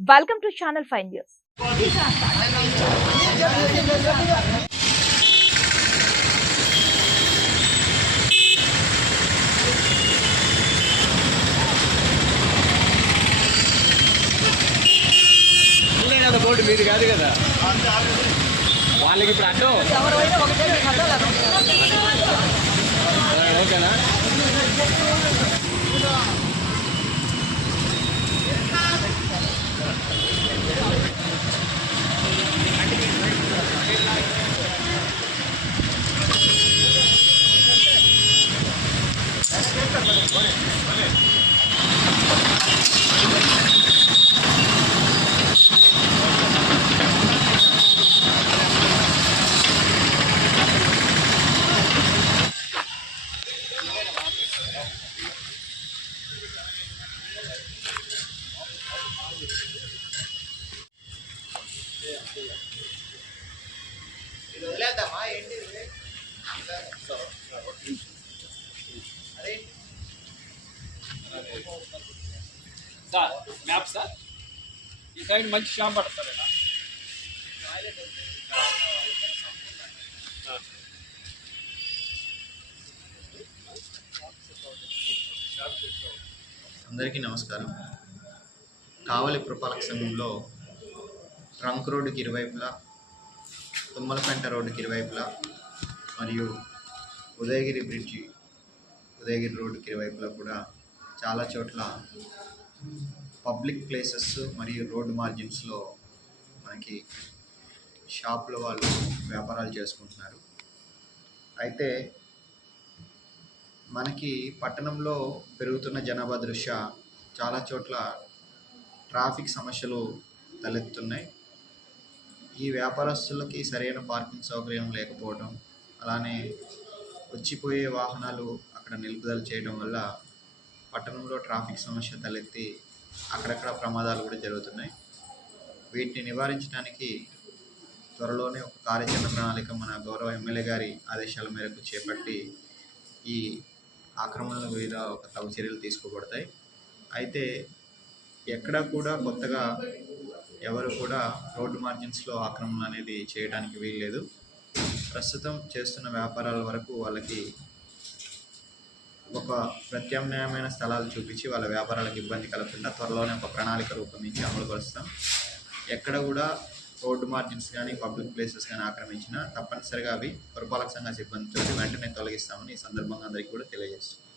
welcome to channel five news ఇల్లే కదా board మీది కాదు కదా వాళ్ళకి ఇప్పుడు అడ్డం సార్ మ్యాప్ సార్. ఈ సైడ్ మంచి షాప్ పడతారు అందరికీ నమస్కారం. కావలి పురపాలక సంఘంలో ట్రంక్ రోడ్డుకి ఇరువైపులా తుమ్మలపెంట రోడ్డుకి ఇరువైపులా మరియు ఉదయగిరి బ్రిడ్జి ఉదయగిరి రోడ్డుకి ఇరువైపులా కూడా చాలా చోట్ల పబ్లిక్ ప్లేసెస్ మరియు రోడ్డు మార్జిన్స్లో మనకి షాపుల వాళ్ళు వ్యాపారాలు చేసుకుంటున్నారు. అయితే మనకి పట్టణంలో పెరుగుతున్న జనాభా దృష్ట్యా చాలా చోట్ల ట్రాఫిక్ సమస్యలు తలెత్తున్నాయి ఈ వ్యాపారస్తులకి సరైన పార్కింగ్ సౌకర్యం లేకపోవడం అలానే వచ్చిపోయే వాహనాలు అక్కడ నిలుపుదల చేయడం వల్ల పట్టణంలో ట్రాఫిక్ సమస్య తలెత్తి అక్కడక్కడ ప్రమాదాలు కూడా జరుగుతున్నాయి. వీటిని నివారించడానికి త్వరలోనే ఒక కార్యాచరణ ప్రణాళిక మన గౌరవ ఎమ్మెల్యే గారి ఆదేశాల మేరకు చేపట్టి ఈ ఆక్రమణల మీద ఒక తగు చర్యలు తీసుకోబడతాయి. అయితే ఎక్కడా కూడా కొత్తగా ఎవరు కూడా రోడ్డు మార్జిన్స్లో ఆక్రమణ అనేది చేయడానికి వీల్లేదు. ప్రస్తుతం చేస్తున్న వ్యాపారాల వరకు వాళ్ళకి ఒక ప్రత్యామ్నాయమైన స్థలాలు చూపించి వాళ్ళ వ్యాపారాలకు ఇబ్బంది కలగకుండా త్వరలోనే ఒక ప్రణాళిక రూపొందించి అమలుపరుస్తాం ఎక్కడ కూడా రోడ్డు మార్జిన్స్ కానీ పబ్లిక్ ప్లేసెస్ కానీ ఆక్రమించినా తప్పనిసరిగా అవి పురపాలక సంఘ సిబ్బందితో వెంటనే తొలగిస్తామని ఈ సందర్భంగా అందరికీ కూడా తెలియజేస్తుంది